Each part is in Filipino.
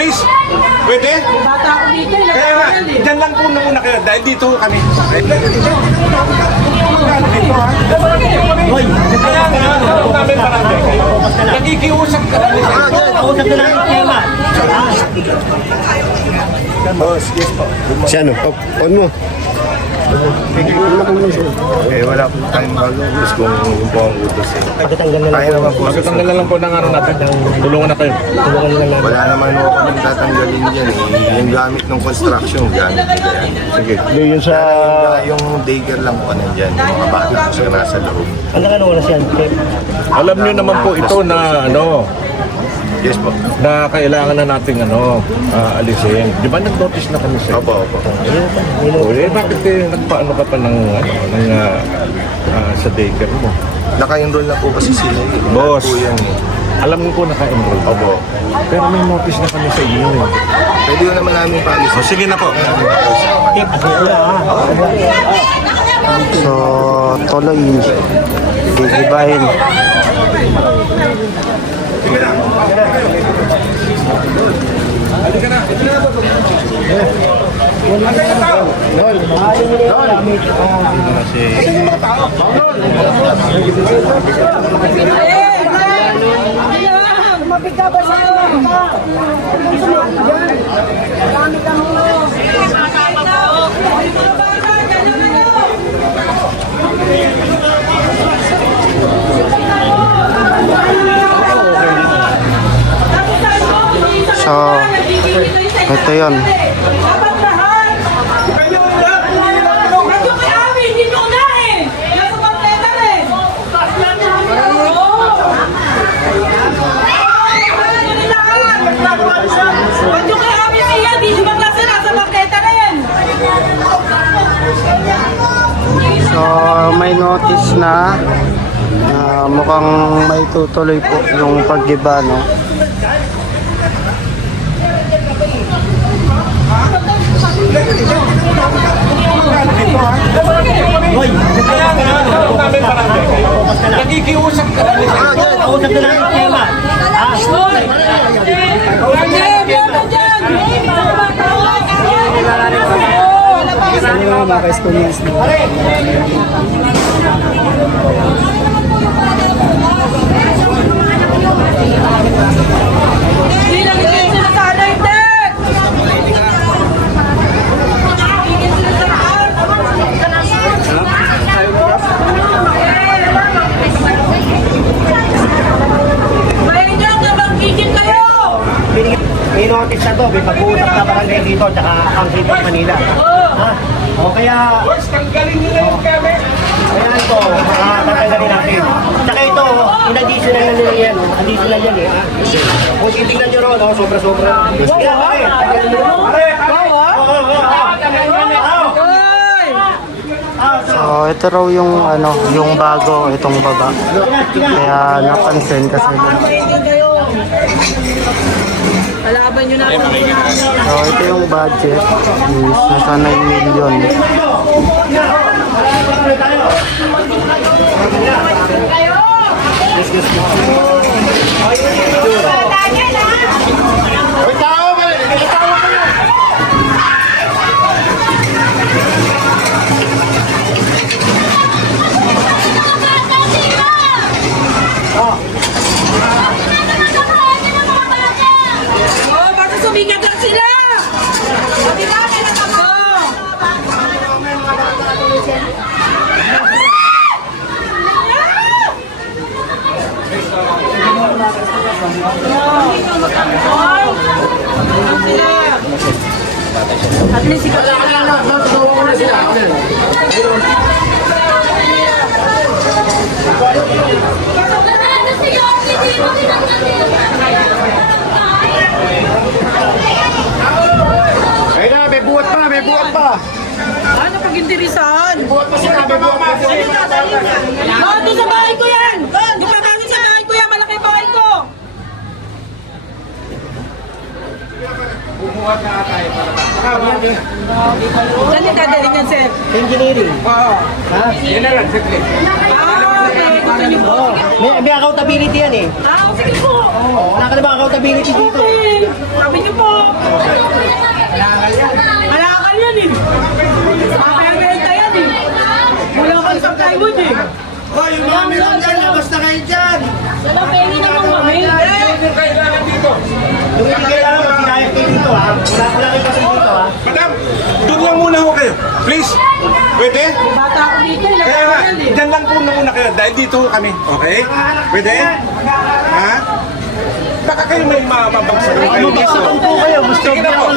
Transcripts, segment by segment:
Please, pwede? Bata ako dito, Kaya nga, dyan lang po muna kayo dahil dito kami. Dito ha? Hoy! Kaya nga, ako namin barangay. Nakikiusap ka kami. Kausap na lang yung tema. Boss, yes po. Si ano? On mo. Eh, wala po tayong mag-utos kung yung po ang utos eh. Pagkatanggal na lang. Kaya naman po. Magkatanggal na lang po ng ano natin. Tulungan na kayo. Tulungan na lang. Wala naman po kami tatanggalin dyan eh. Yung gamit ng construction, gamit nila yan. Sige. Yun sa... Yung daycare lang po nandyan, yung mga bata po siya nasa loob. Ano oras yan? Alam niyo naman po ito na ano, Yes po. na kailangan na nating ano, alisin. Di ba nag-notice na kami sa'yo? Opo, opo. O, bakit nagpaano ka pa ng, sa daycare mo? Naka-enroll na po kasi sila eh. Boss. Lahat po yan eh. Alam mo po naka-enroll. Opo. Pero may notice na kami sa iyo. Pwede ko naman namin paalis. O sige na po. So, tuloy. Gigibahin. Mabigla ba sa So, ito yun. So, may notice na mukhang may tutuloy po yung paggiba, no? Hoy! Kaya nga, ako namin barangay. Nakikiusap ka kami. Kausap na lang yung tema. May notice na to, may pag-uusap na barangay dito, tsaka ang dito Manila. Ha? O kaya... Kaya ito, tatanggalin natin. Tsaka ito, in-additional na nila yan. Additional yan eh. Ha? Kung titignan nyo ron, sobra-sobra. Kaya pare, So, ito raw yung ano, yung bago itong baba. Kaya napansin kasi. Palaban nyo natin. So, ito yung budget is nasa 9 million. Basta sumikat lang sila! At least ikaw lang Ay na, may buhat pa, may buhat pa. ano pag interesan? Buhat pa sila, may buhat pa sila. Doon sa bahay ko yan! Yung papangin sa bahay ko yan, malaki bahay ko! Saan yung dadaling yan, sir? Engineering. Yan na lang, saglit. Okay. Gusto niyo po? May accountability yan eh. Sige po! Wala ka na ba accountability dito? Okay. Sabi niyo po! Hoy, yung mga meron dyan, labas na kayo dyan! Ano kailangan dito? Yung hindi kailangan mag-inayat kayo dito ha. Wala kayo kasi dito ha. Madam, doon lang muna ho kayo. Please. Pwede? Bata ako dito, Kaya nga, dyan lang po muna kayo. Dahil dito ho kami. Okay? Pwede? Ha? Baka kayo may mababagsak kayo dito. po kayo, gusto Sige na po.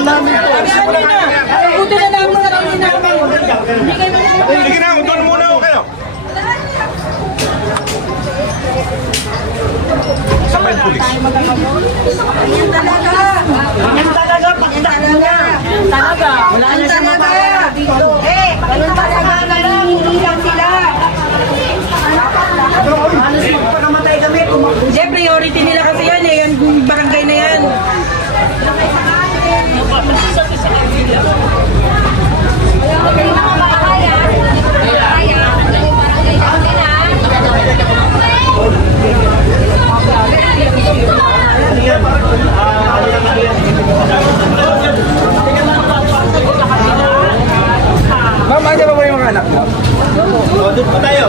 Buti na namin sa kami namin. Hindi kayo Sige na, doon muna ho kayo. Sama yung pulis. Yan talaga. Yan talaga, pagtalaga. Talaga. Wala na siya magawa dito. Ganun talaga, naninihilang sila. Halos magpakamatay kami. Hindi, priority nila kasi yan eh. Yung barangay na yan. Ma'am, ano ba yung mga anak mo? O, doon po tayo.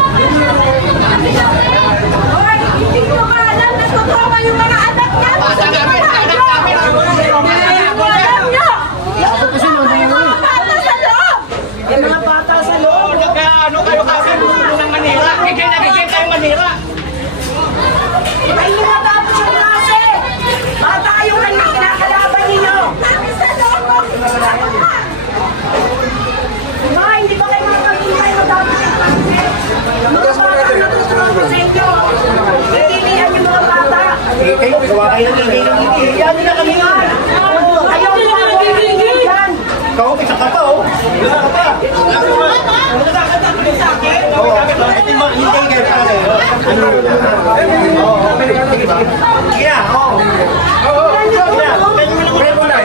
Hoy, hindi ko ba alam na totoo yung mga anak niya? Basta namin, anak namin. Yung alam niyo. Yung mga bata sa loob. Yung mga bata sa loob. Ano kayo kasi ng Manila? Nagiging kayo Manila. Ay, lumatapos yung klase. Bata yung nang kinakalaban ninyo. Sa loob. Ma, hindi ba kayo makakintay matapos yung klase? Mga bata na tutulong sa inyo. Nagtitihan yung mga bata. Kayo, gawa kayo ng hindi. Iyan nila kami nga. Ayaw ko na nagigigil. Ikaw, isa ka pa oh. Isa ka pa. Oo, bakit yung mga hindi kayo pala? Sige na, oo. Sige na, break mo na.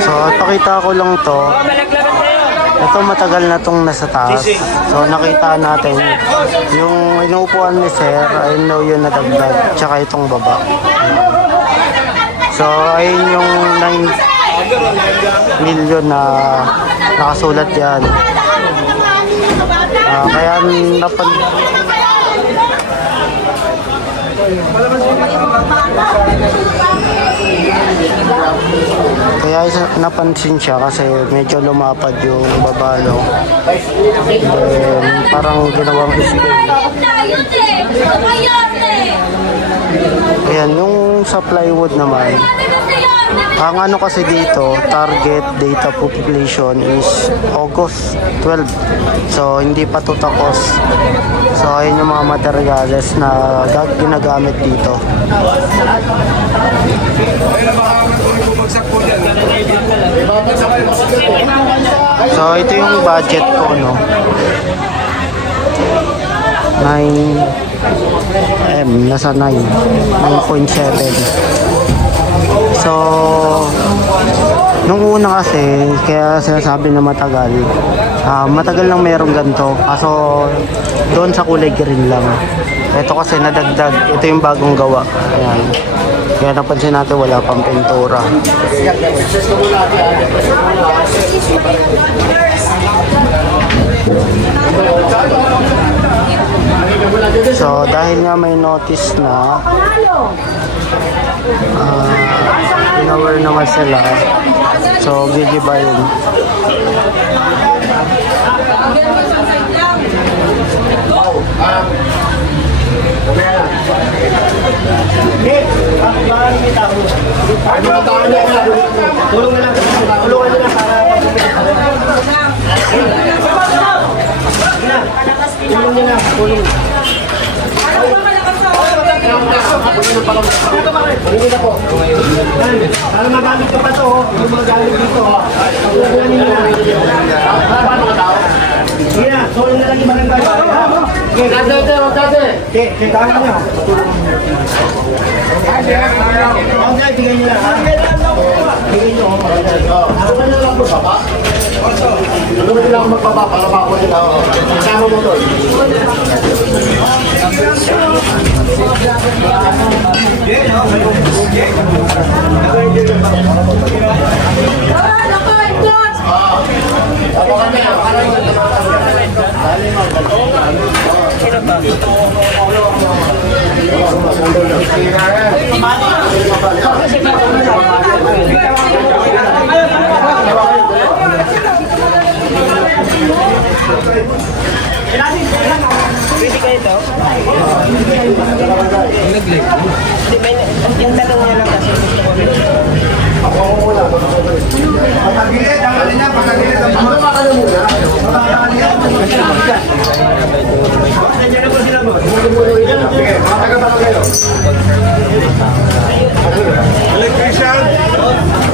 So, pakita ko lang to. Ito matagal na tong nasa taas. So, nakita natin yung inuupuan ni Sir, ayun daw yung nadagdag. Tsaka itong baba. So, ayun yung 9 million na nakasulat yan. Kaya napansin siya kasi medyo lumapad yung baba, no? Then, parang ginawang scale. Ayan, yung sa plywood naman, ang ano kasi dito, target data population is August 12. So, hindi pa to tapos. So, ayun yung mga materyales na ginagamit dito. So, ito yung budget ko, no? 9M, nasa 9. 9.7. So, nung una kasi, kaya sinasabi na matagal, matagal lang merong ganito. Kaso, doon sa kulay green lang. Ito kasi nadagdag, ito yung bagong gawa. Ayan. Kaya napansin natin wala pang pintura. So, dahil nga may notice na in-aware naman sila, so gigibayin. Tulong na lang. Tulungan nyo lang para tulong nyo lang. Tulong. Hindi na po. Para magamit ko pa to, yung mga gamit dito. Tulungan nyo lang. Paano ka tao? Sige na, tulong na lang yung mga gamit. Sige, dami nyo. Okay, tingnan nyo lang. Tingnan nyo. Ako na lang po, papa. Tulungan nyo lang magpapa para makakuha nila. Kasama mo to. Electrician,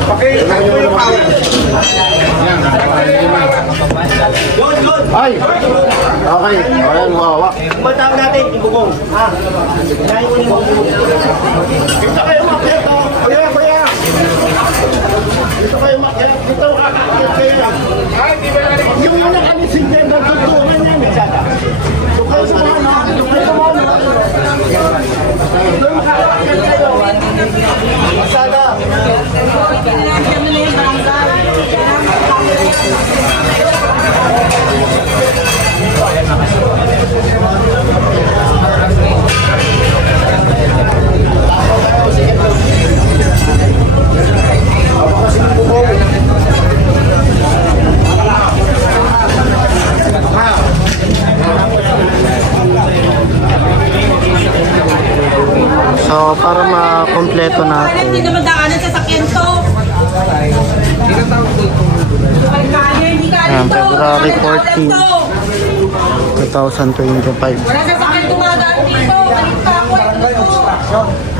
paki-ano yung power. Ay! Okay, ayan, wawa. Matawag natin, ibugong. Ha? Dahil mo yung dito kayo makyat, oh. Kuya! Dito kayo makyat. Dito kakakyat kayo. Yung una kami sindan ng tutungan yan. Dito kayo sa mga. Dito kayo sa mga. Doon kakakyat kayo. Masada. So, para makompleto natin, Hindi naman daanan sa sakyan to. ayan, February 14, 2025. Wala sa sakyan tumadaan dito. Balik pa ako. Ito.